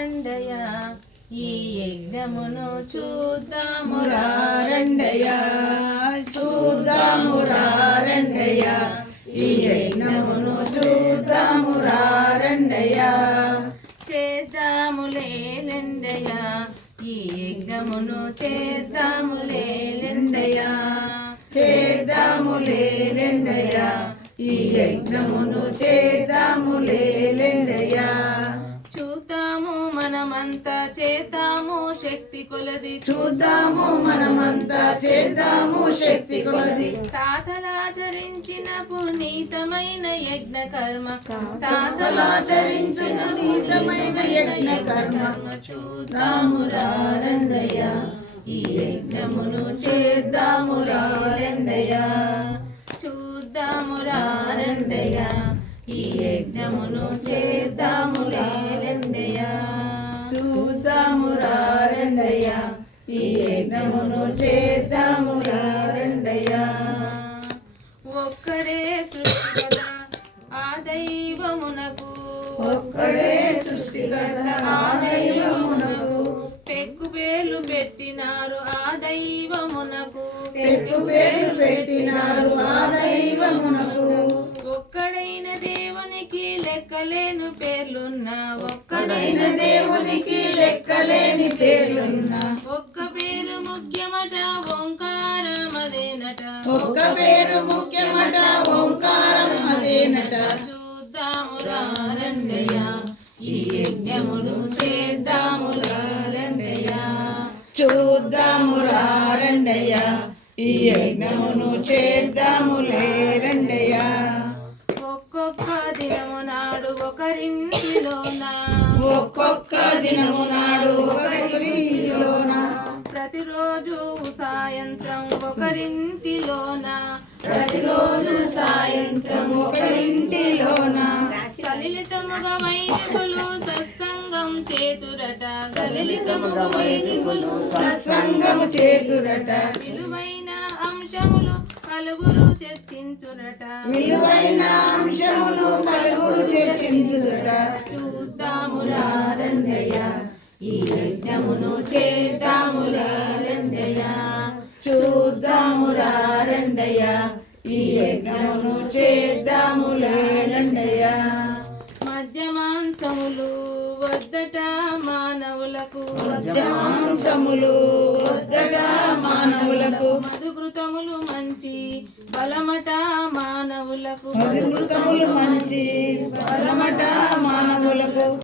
రండయ ఈ యజ్ఞమును చూద్దాము. రండయ చూద్దాము. రండయ ఈ యజ్ఞమును చూద్దాము. రండయ చేద్దాములేలెండయ ఈ యజ్ఞమును చేద్దాములేలెండయ చేద్దాములేలెండయ ఈ యజ్ఞమును చేద్దాములేలెండయ చూద్దాము మనమంతా చేద్దాము శక్తి కొలది చూద్దాము. మనమంతా చేద్దాము శక్తి కొలది. తాతలాచరించిన పునీతమైన యజ్ఞ కర్మ. తాతలాచరించిన పునీతమైన యజ్ఞ కర్మ. చూద్దాము రండయ ఈ యజ్ఞమును చేద్దాము రండయ చూద్దాము రండయ ఈ యజ్ఞమును చే యజ్ఞమును చేద్దాము రండయ ఒక్కడే సృష్టికర్త ఆ దైవమునకు. ఒక్కడే సృష్టికర్త ఆ దైవమునకు. పెక్కు పేర్లు పెట్టినారు ఆ దైవమునకు. పెట్టు పేరు పెట్టినారు ఆ దైవమునకు. ఒక్కడైన దేవునికి లెక్కలేను పేర్లున్నా ఒక్కడైన దేవునికి లెక్కలేని పేర్లున్న. ఒక్క పేరు ముఖ్యమట ఓంకారం అదేనట చూద్దాము రండయ్య ఈ యజ్ఞమును చేద్దాము రండయ్య చూద్దాము రండయ్య ఈ యజ్ఞమును చేద్దాము రండయ్య ఒక్కొక్క దినము నాడు ఒకరింటిలోన? ఒక్కొక్క దినము నాడు ఒకరింటిలోనా? ప్రతిరోజు సాయంత్రం ఒకరింటిలోన. ప్రతిరోజు సాయంత్రం ఒకరింటిలోన. సలిలితముగ వైదికులు సత్సంగం చేతురట. సలిలితముగ వైదికులు సత్సంగము చేతురట. విలువైన అంశములు పలువురు చర్చించురట. విలువైన అంశములు పలువురు చర్చించుదుట చూద్దాము రండయ్య ఈ యజ్ఞమును చేద్దాము రండయ్య చూద్దాము రండయ్య ఈ యజ్ఞమును చేద్దాము రండయ్య మధ్య మాంసములు వద్దట మానవులకు. మాంసములు వద్దట మానవులకు. మధుకృతములు మంచి బలమట మానవులకు. మధుమృతములు మంచి బలమట మానవులకు.